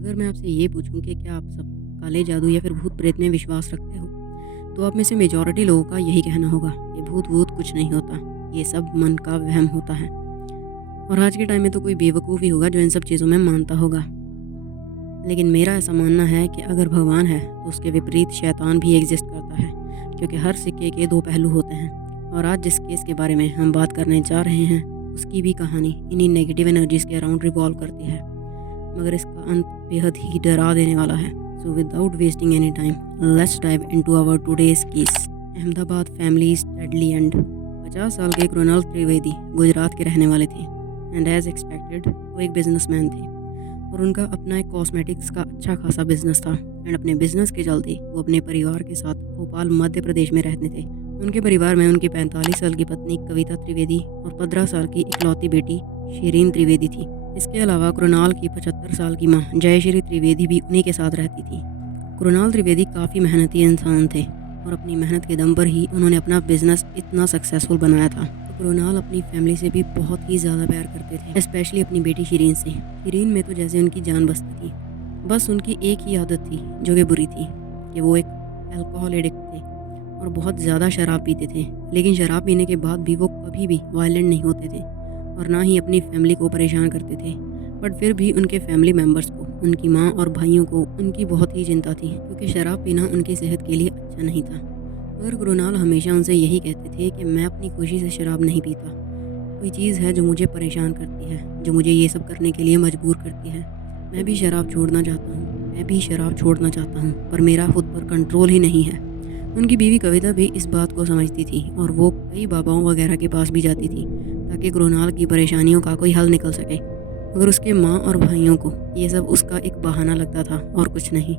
अगर मैं आपसे ये पूछूं कि क्या आप सब काले जादू या फिर भूत प्रेत में विश्वास रखते हो, तो आप में से मेजॉरिटी लोगों का यही कहना होगा कि भूत वूत कुछ नहीं होता, ये सब मन का वहम होता है। और आज के टाइम में तो कोई बेवकूफ़ ही होगा जो इन सब चीज़ों में मानता होगा। लेकिन मेरा ऐसा मानना है कि अगर भगवान है तो उसके विपरीत शैतान भी एग्जिस्ट करता है, क्योंकि हर सिक्के के दो पहलू होते हैं। और आज जिस केस के बारे में हम बात करने जा रहे हैं, उसकी भी कहानी इन्हीं नेगेटिव एनर्जीज के अराउंड रिवॉल्व करती है, मगर इसका अंत बेहद ही डरा देने वाला है। So without wasting any time, let's dive into our today's case. Ahmedabad families deadly end. 50 साल के कृणाल त्रिवेदी गुजरात के रहने वाले थे एंड एज एक्सपेक्टेड वो एक बिजनेसमैन थे और उनका अपना एक कॉस्मेटिक्स का अच्छा खासा बिजनेस था। एंड अपने बिजनेस के चलते वो अपने परिवार के साथ भोपाल मध्य प्रदेश में रहते थे। उनके परिवार में उनकी 45 साल की पत्नी कविता त्रिवेदी और 15 साल की इकलौती बेटी शीरीन त्रिवेदी थी। इसके अलावा कृणाल की 75 साल की मां जयश्री त्रिवेदी भी उन्हीं के साथ रहती थी। कृणाल त्रिवेदी काफ़ी मेहनती इंसान थे और अपनी मेहनत के दम पर ही उन्होंने अपना बिजनेस इतना सक्सेसफुल बनाया था। तो कृणाल अपनी फैमिली से भी बहुत ही ज़्यादा प्यार करते थे, स्पेशली अपनी बेटी शीरीन से। शीरीन में तो जैसे उनकी जान बसती थी। बस उनकी एक ही आदत थी जो कि बुरी थी, कि वो एक अल्कोहल एडिक्ट थे और बहुत ज़्यादा शराब पीते थे। लेकिन शराब पीने के बाद भी वो कभी भी वायलेंट नहीं होते थे और ना ही अपनी फैमिली को परेशान करते थे। बट फिर भी उनके फैमिली मेम्बर्स को, उनकी माँ और भाइयों को उनकी बहुत ही चिंता थी, क्योंकि शराब पीना उनकी सेहत के लिए अच्छा नहीं था। मगर कृणाल हमेशा उनसे यही कहते थे कि मैं अपनी खुशी से शराब नहीं पीता। कोई चीज़ है जो मुझे परेशान करती है, जो मुझे ये सब करने के लिए मजबूर करती है। मैं भी शराब छोड़ना चाहता हूँ, मैं भी शराब छोड़ना चाहता हूँ, पर मेरा खुद पर कंट्रोल ही नहीं है। उनकी बीवी कविता भी इस बात को समझती थी और वो कई बाबाओं वगैरह के पास भी जाती थी ताकि कृणाल की परेशानियों का कोई हल निकल सके। मगर उसके माँ और भाइयों को ये सब उसका एक बहाना लगता था और कुछ नहीं।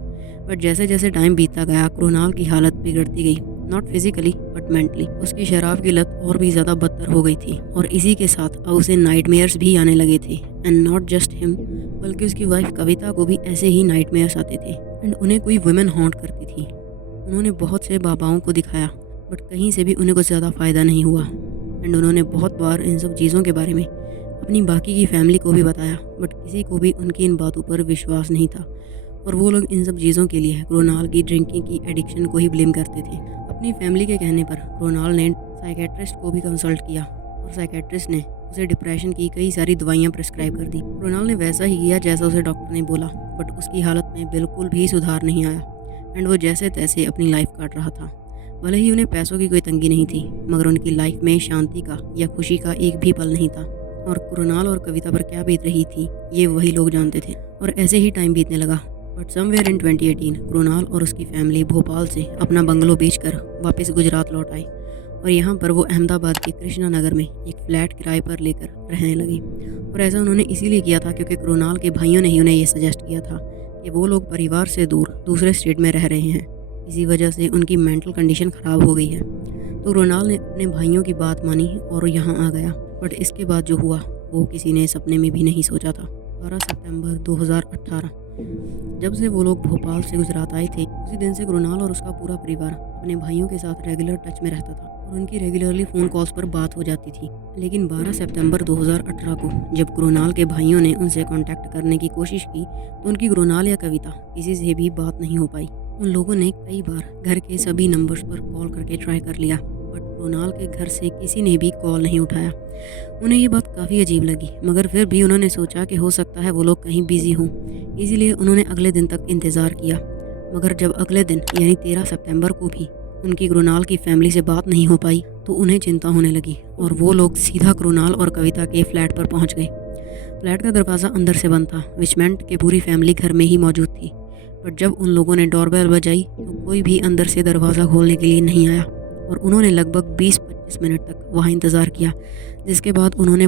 बट जैसे जैसे टाइम बीतता गया, कृणाल की हालत बिगड़ती गई, नॉट फिजिकली बट मेंटली। उसकी शराब की लत और भी ज़्यादा बदतर हो गई थी और इसी के साथ अब उसे नाइटमेयर्स भी आने लगे थे। एंड नॉट जस्ट हिम, बल्कि उसकी वाइफ कविता को भी ऐसे ही नाइटमेयर्स आते थे एंड उन्हें कोई वुमेन हॉन्ट करती थी। उन्होंने बहुत से बाबाओं को दिखाया, बट कहीं से भी उन्हें कुछ ज़्यादा फ़ायदा नहीं हुआ। एंड उन्होंने बहुत बार इन सब चीज़ों के बारे में अपनी बाकी की फैमिली को भी बताया, बट किसी को भी उनकी इन बातों पर विश्वास नहीं था और वो लोग इन सब चीज़ों के लिए कृणाल की ड्रिंकिंग की एडिक्शन को ही ब्लेम करते थे। अपनी फैमिली के कहने पर कृणाल ने साइकेट्रिस्ट को भी कंसल्ट किया और साइकेट्रिस्ट ने उसे डिप्रेशन की कई सारी दवाइयाँ प्रिस्क्राइब कर दी। कृणाल ने वैसा ही किया जैसा उसे डॉक्टर ने बोला, बट उसकी हालत में बिल्कुल भी सुधार नहीं आया एंड वो जैसे तैसे अपनी लाइफ काट रहा था। भले ही उन्हें पैसों की कोई तंगी नहीं थी, मगर उनकी लाइफ में शांति का या खुशी का एक भी पल नहीं था। और कृणाल और कविता पर क्या बीत रही थी ये वही लोग जानते थे। और ऐसे ही टाइम बीतने लगा। बट समवेयर इन 2018 कृणाल और उसकी फैमिली भोपाल से अपना बंगलो बेचकर वापस गुजरात लौट आई और यहाँ पर वो अहमदाबाद के कृष्णा नगर में एक फ्लैट किराए पर लेकर रहने लगी। और ऐसा उन्होंने इसीलिए किया था क्योंकि कृणाल के भाइयों ने ही उन्हें ये सजेस्ट किया था कि वो लोग परिवार से दूर दूसरे स्टेट में रह रहे हैं, इसी वजह से उनकी मेंटल कंडीशन ख़राब हो गई है। तो कृणाल ने अपने भाइयों की बात मानी और यहाँ आ गया। बट इसके बाद जो हुआ वो किसी ने सपने में भी नहीं सोचा था। 12 सितंबर 2018 जब से वो लोग भोपाल से गुजरात आए थे, उसी दिन से कृणाल और उसका पूरा परिवार अपने भाइयों के साथ रेगुलर टच में रहता था और उनकी रेगुलरली फ़ोन कॉल्स पर बात हो जाती थी। लेकिन 12 सितंबर 2018 को जब कृणाल के भाइयों ने उनसे कांटेक्ट करने की कोशिश की तो उनकी कृणाल या कविता किसी से भी बात नहीं हो पाई। उन लोगों ने कई बार घर के सभी नंबर्स पर कॉल करके ट्राई कर लिया, बट कृणाल के घर से किसी ने भी कॉल नहीं उठाया। उन्हें ये बात काफ़ी अजीब लगी, मगर फिर भी उन्होंने सोचा कि हो सकता है वो लोग कहीं बिजी हों, इसीलिए उन्होंने अगले दिन तक इंतज़ार किया। मगर जब अगले दिन यानी 13 सितंबर को भी उनकी कृणाल की फैमिली से बात नहीं हो पाई तो उन्हें चिंता होने लगी और वो लोग सीधा कृणाल और कविता के फ्लैट पर पहुंच गए। फ्लैट का दरवाज़ा अंदर से बंद था, विच मेंट कि पूरी फैमिली घर में ही मौजूद थी। बट जब उन लोगों ने डोरबेल बजाई तो कोई भी अंदर से दरवाज़ा खोलने के लिए नहीं आया और उन्होंने लगभग 20-25 मिनट तक वहाँ इंतज़ार किया, जिसके बाद उन्होंने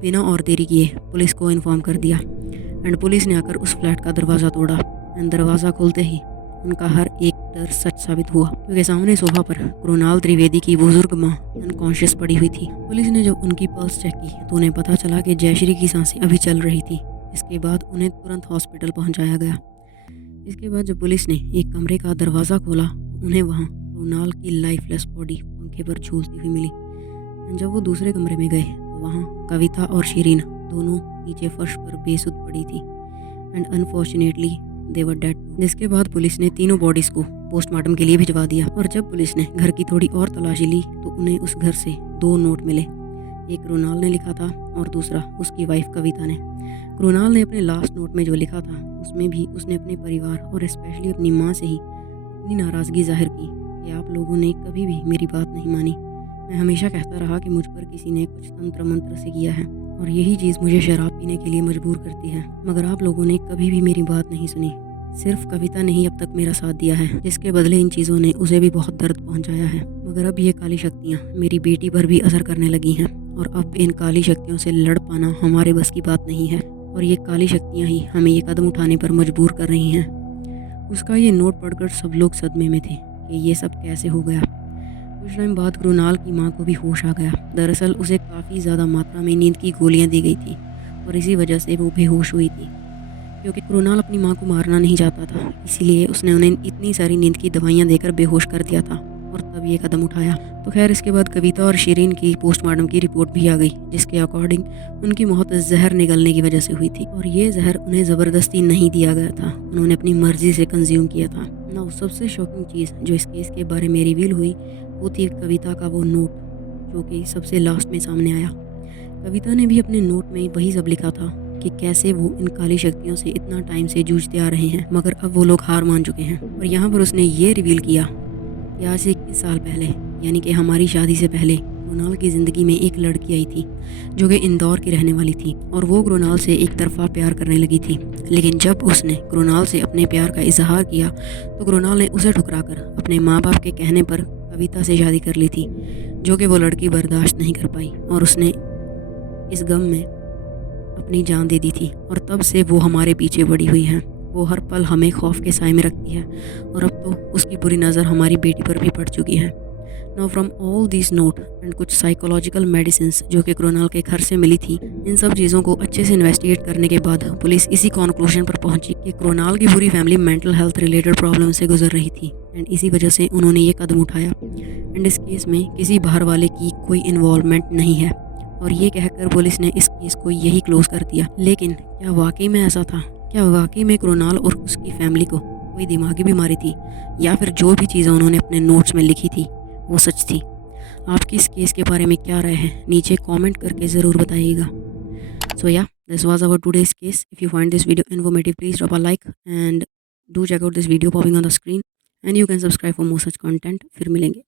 बिना और देरी किए पुलिस को इन्फॉर्म कर दिया एंड पुलिस ने आकर उस फ्लैट का दरवाज़ा तोड़ा एंड दरवाज़ा खोलते ही उनका हर एक डर सच साबित हुआ, क्योंकि सामने सोफा पर कृणाल त्रिवेदी की बुजुर्ग माँ अनकॉन्शियस पड़ी हुई थी। पुलिस ने जब उनकी पल्स चेक की तो उन्हें पता चला कि जयश्री की सांसें अभी चल रही थी। इसके बाद उन्हें तुरंत हॉस्पिटल पहुँचाया गया। इसके बाद जब पुलिस ने एक कमरे का दरवाज़ा खोला तो उन्हें वहाँ कृणाल की लाइफलेस बॉडी पंखे पर झूलती हुई मिली। जब वो दूसरे कमरे में गए तो वहाँ कविता और शीरीन दोनों नीचे फर्श पर बेसुध पड़ी थी। And unfortunately they were dead. जिसके बाद पुलिस ने तीनों बॉडीज़ को पोस्टमार्टम के लिए भिजवा दिया। और जब पुलिस ने घर की थोड़ी और तलाशी ली तो उन्हें उस घर से 2 नोट मिले। एक कृणाल ने लिखा था और दूसरा उसकी वाइफ कविता ने। कृणाल ने अपने लास्ट नोट में जो लिखा था उसमें भी उसने अपने परिवार और स्पेशली अपनी माँ से ही अपनी नाराज़गी जाहिर की कि आप लोगों ने कभी भी मेरी बात नहीं मानी। मैं हमेशा कहता रहा कि मुझ पर किसी ने कुछ तंत्र मंत्र से किया है और यही चीज़ मुझे शराब पीने के लिए मजबूर करती है, मगर आप लोगों ने कभी भी मेरी बात नहीं सुनी। सिर्फ कविता ने ही अब तक मेरा साथ दिया है, जिसके बदले इन चीज़ों ने उसे भी बहुत दर्द पहुंचाया है। मगर अब ये काली शक्तियाँ मेरी बेटी पर भी असर करने लगी हैं और अब इन काली शक्तियों से लड़ पाना हमारे बस की बात नहीं है और ये काली शक्तियाँ ही हमें ये कदम उठाने पर मजबूर कर रही हैं। उसका ये नोट पढ़कर सब लोग सदमे में थे कि ये सब कैसे हो गया। कुछ टाइम बाद कृणाल की माँ को भी होश आ गया। दरअसल उसे काफ़ी ज़्यादा मात्रा में नींद की गोलियाँ दी गई थी और इसी वजह से वो बेहोश हुई थी। क्योंकि कृणाल अपनी माँ को मारना नहीं चाहता था, इसीलिए उसने उन्हें इतनी सारी नींद की दवाइयाँ देकर बेहोश कर दिया था और तब ये कदम उठाया। तो खैर इसके बाद कविता और शिरीन की पोस्टमार्टम की रिपोर्ट भी आ गई, जिसके अकॉर्डिंग उनकी मौत जहर निगलने की वजह से हुई थी और ये जहर उन्हें ज़बरदस्ती नहीं दिया गया था, उन्होंने अपनी मर्जी से कंज्यूम किया था ना। सबसे शॉकिंग चीज़ जो इस केस के बारे में रिवील हुई वो थी कविता का वो नोट जो कि सबसे लास्ट में सामने आया। कविता ने भी अपने नोट में वही सब लिखा था कि कैसे वो इन काली शक्तियों से इतना टाइम से जूझते आ रहे हैं, मगर अब वो लोग हार मान चुके हैं। और यहाँ पर उसने ये रिवील किया कि आज से 21 साल पहले, यानी कि हमारी शादी से पहले, कृणाल की ज़िंदगी में एक लड़की आई थी जो कि इंदौर की रहने वाली थी और वो कृणाल से एक तरफा प्यार करने लगी थी। लेकिन जब उसने कृणाल से अपने प्यार का इजहार किया तो कृणाल ने उसे ठुकराकर अपने माँ बाप के कहने पर कविता से शादी कर ली थी, जो कि वो लड़की बर्दाश्त नहीं कर पाई और उसने इस गम में अपनी जान दे दी थी। और तब से वो हमारे पीछे पड़ी हुई है, वो हर पल हमें खौफ के साए में रखती है और अब तो उसकी बुरी नज़र हमारी बेटी पर भी पड़ चुकी है। Now from all this note and कुछ साइकोलॉजिकल मेडिसिन जो कि कृणाल के घर से मिली थी, इन सब चीज़ों को अच्छे से इन्वेस्टिगेट करने के बाद पुलिस इसी कॉन्क्लूजन पर पहुंची कि कृणाल की पूरी family mental health related problem से गुजर रही थी एंड इसी वजह से उन्होंने ये कदम उठाया एंड इस केस में किसी बाहर वाले की कोई इन्वॉल्वमेंट नहीं है। और ये कहकर पुलिस ने इस केस को यही क्लोज कर दिया। लेकिन क्या वाकई में ऐसा था? क्या वाकई में कृणाल और उसकी फैमिली को कोई दिमागी बीमारी थी, या फिर जो भी चीज़ें उन्होंने अपने नोट्स में लिखी थी वो सच थी? आपकी इस केस के बारे में क्या राय है, नीचे कमेंट करके ज़रूर बताइएगा। So yeah this was our today's case. If you find this video informative please drop a like and do check out this video popping on the screen and you can subscribe for more such content. फिर मिलेंगे।